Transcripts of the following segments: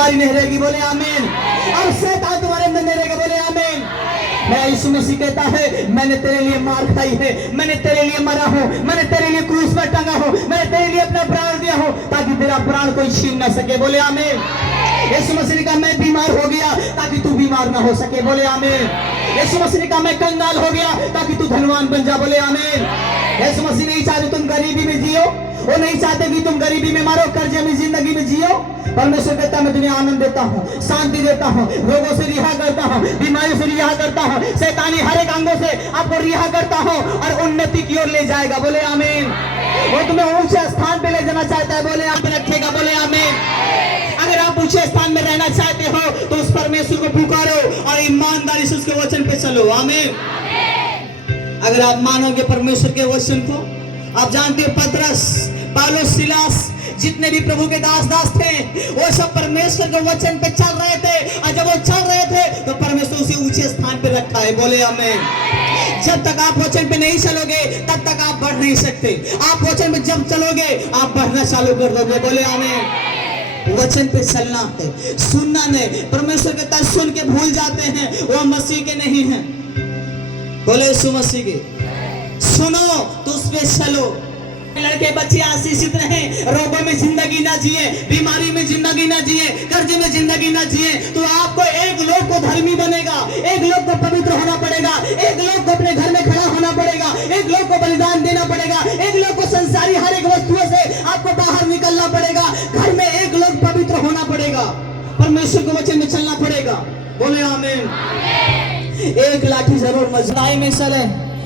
तुम्हारी नहीं रहेगी, बोले आमीन। और शैतान तुम्हारे अंदर नहीं रहेगा, बोले आमीन। मैं यीशु मसीह कहता है मैंने तेरे लिए मार खाई है, मैंने तेरे लिए मरा हूँ, मैंने तेरे लिए क्रूस पर टंगा हूँ, मैंने तेरे लिए अपना प्राण दिया हूँ ताकि तेरा प्राण कोई छीन ना सके, बोले आमीन। यीशु मसीह ने कहा मैं बीमार हो गया ताकि तू बीमार ना हो सके, बोले आमीन। यीशु मसीह ने कहा मैं कंगाल हो गया ताकि तू धनवान बन जा, बोले आमीन। यीशु मसीह नहीं चाहते तुम गरीबी में जियो, वो नहीं चाहते कि तुम गरीबी में मारो, कर्जे में जिंदगी में जियो। परमेश्वर कहता मैं तुम्हें आनंद देता हूँ, शांति देता हूँ, रोगों से रिहा करता हूँ, बीमारियों से रिहा करता हूँ, शैतानी हर एक अंगों से आपको रिहा करता हूँ और उन्नति की ओर ले जाएगा, बोले आमीन। वो तुम्हें ऊंचे स्थान पे ले जाना चाहता है, बोले आप रखेगा, बोले आमीन। अगर आप ऊंचे स्थान में रहना चाहते हो तो उस परमेश्वर को पुकारो और ईमानदारी से उसके वचन पे चलो, आमीन। अगर आप मानोगे परमेश्वर के वचन को, आप जानते हो पतरस, पौलुस, सिलास जितने भी प्रभु के दास थे वो सब परमेश्वर के वचन पे चल रहे थे, और जब वो चल रहे थे तो परमेश्वर उसे ऊंचे स्थान पे रखा है, बोले आमीन। जब तक आप वचन पे नहीं चलोगे तब तक आप बढ़ नहीं सकते, आप वचन पे जब चलोगे आप बढ़ना चालू कर दोगे, बोले आमीन। वचन पे चलना है, सुनना नहीं। परमेश्वर के तर्क सुन के भूल जाते हैं, वो मसीह के नहीं हैं, बोले यीशु मसीह के। सुनो तो उस पे चलो। लड़के बच्चे आशीषित रहे, रोगों में जिंदगी ना जिए, बीमारी में जिंदगी ना जिए, कर्जे में जिंदगी ना जिए, तो आपको एक लोग को धर्मी बनेगा, एक लोग को पवित्र होना पड़ेगा, एक लोग को अपने घर में खड़ा होना पड़ेगा, एक लोग को बलिदान देना पड़ेगा, एक लोग को संसारी हर एक वस्तुओं से आपको बाहर निकलना पड़ेगा, घर में एक लोग पवित्र होना पड़ेगा, परमेश्वर के वचन में चलना पड़ेगा, बोले आमीन। एक लाठी जरूर मजदाई में चले,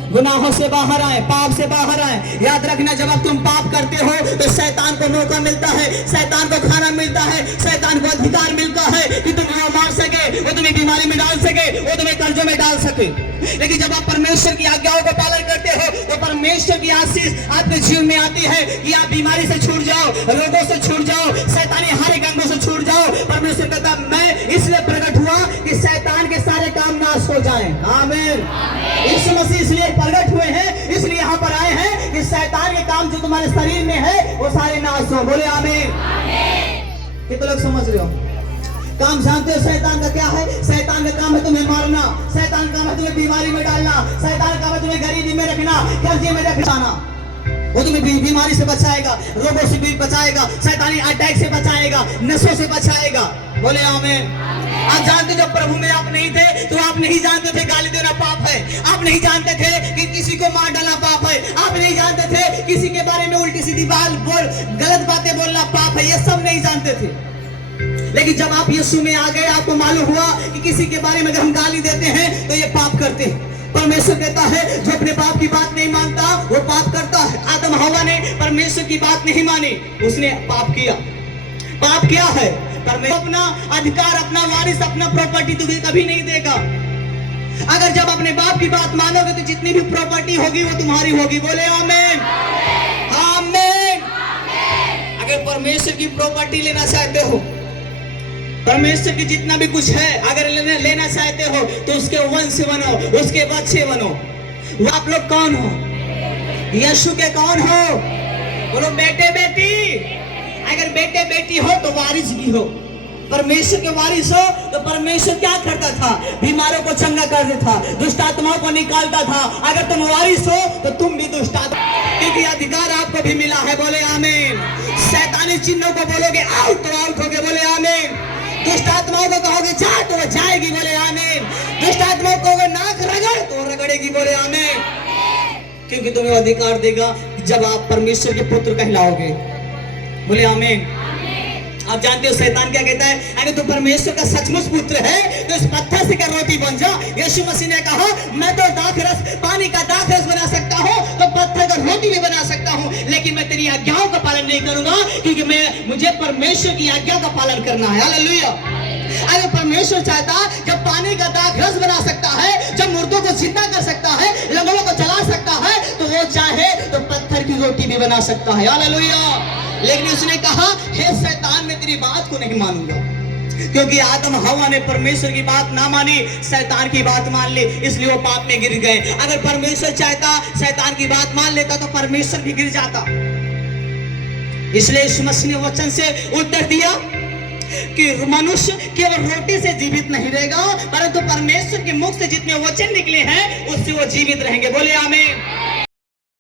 गुनाहों से बाहर आए, पाप से बाहर आए। याद रखना जब आप तुम पाप करते हो तो शैतान को मौका मिलता है, शैतान को खाना मिलता है, शैतान को अधिकार मिलता है कि तुम वो मार सके, वो तुम्हें बीमारी में डाल सके, वो तुम्हें कर्जों में डाल सके। लेकिन जब आप परमेश्वर की आज्ञाओं को पालन करते हो तो परमेश्वर की आशीष आपके जीवन में आती है कि आप बीमारी से छूट जाओ, रोगों से छूट जाओ, शैतानी हर एक अंगों से छूट जाओ। परमेश्वर कहता मैं इसलिए प्रकट हुआ कि शैतान के सारे काम नाश हो जाएं, आमीन। यीशु मसीह इसलिए प्रकट हुए हैं, इसलिए यहाँ पर आए हैं कि शैतान के काम जो तुम्हारे शरीर में है वो सारे नाश हो, बोले आमीन। कितने लोग समझ रहे हो? काम जानते हो शैतान का क्या है? शैतान का काम है तुम्हें मारना, शैतान का काम है तुम्हें बीमारी में डालना, शैतान का काम है तुम्हें गरीबी में रखना, कर्जे में रखना। वो तुम्हें बीमारी से बचाएगा, रोगों से भी बचाएगा, शैतानी अटैक से बचाएगा, नशों से बचाएगा, बोले आमीन। आप जानते जब प्रभु में आप नहीं थे तो आप नहीं जानते थे गाली देना पाप है, आप नहीं जानते थे कि किसी को मार डालना पाप है, आप नहीं जानते थे किसी के बारे में उल्टी सीधी बात बोल, गलत बातें बोलना पाप है, ये सब नहीं जानते थे। लेकिन जब आप यीशु में आ गए आपको मालूम हुआ कि किसी के बारे में अगर हम गाली देते हैं तो ये पाप करते हैं। परमेश्वर कहता है जो अपने बाप की बात नहीं मानता वो पाप करता है। आदम हवा ने परमेश्वर की बात नहीं मानी, उसने पाप किया। पाप क्या है? परमेश्वर अपना अधिकार, अपना वारिस, अपना प्रॉपर्टी तुम्हें कभी नहीं देगा। अगर जब अपने बाप की बात मानोगे तो जितनी भी प्रॉपर्टी होगी वो तुम्हारी होगी, बोले आमीन, आमीन। अगर परमेश्वर की प्रॉपर्टी लेना चाहते हो, परमेश्वर की जितना भी कुछ है अगर लेना चाहते हो तो उसके वंश बनो, उसके बच्चे बनो। वो आप लोग कौन हो? यीशु के कौन हो? बोलो बेटे बेटी। अगर बेटे बेटी हो तो वारिस भी हो, परमेश्वर के वारिस हो। तो परमेश्वर क्या करता था? बीमारों को चंगा कर देता था, दुष्ट आत्माओं को निकालता था। अगर तुम वारिस हो तो तुम भी दुष्ट आत्मा, क्योंकि अधिकार आपको भी मिला है, बोले आमीन। शैतानी चिन्हों को बोलोगे आउट तो आउट होगे, बोले आमीन। दुष्ट आत्माओं को कहोगे जा तो वो जाएगी, बोले आमीन। दुष्ट आत्माओं को कहोगे नाक रगड़ तो रगड़ेगी, बोले आमीन। क्योंकि तुम्हें अधिकार देगा जब आप परमेश्वर के पुत्र कहलाओगे, बोले आमीन। आप जानते हो शैतान क्या कहता है? अगर तू परमेश्वर का सचमुच पुत्र है तो इस पत्थर से क्या रोटी बन जा। यीशु मसीह ने कहा मैं तो दाखरस, पानी का दाखरस बना सकता हूँ, तो पत्थर का रोटी भी बना सकता हूँ, लेकिन मैं तेरी आज्ञाओं का पालन नहीं करूंगा, क्योंकि मुझे परमेश्वर की आज्ञा का पालन करना है। हालेलुया। अगर परमेश्वर चाहता जब पानी का दाखरस बना सकता है, जब मुर्दों को जिंदा कर सकता है, लंगड़ों को चला सकता है, तो वो चाहे तो पत्थर की रोटी भी बना सकता है। हालेलुया। लेकिन उसने कहा हे शैतान, मैं तेरी बात को नहीं मानूंगा, क्योंकि आदम हवा ने परमेश्वर की बात ना मानी, शैतान की बात मान ली, इसलिए वो पाप में गिर गए। अगर परमेश्वर चाहता शैतान की बात मान लेता तो परमेश्वर भी गिर जाता। इसलिए यीशु मसीह ने वचन से उत्तर दिया, कि मनुष्य केवल रोटी से जीवित नहीं रहेगा, परंतु परमेश्वर के मुख से जितने वचन निकले हैं उससे वो जीवित रहेंगे। बोले आमीन।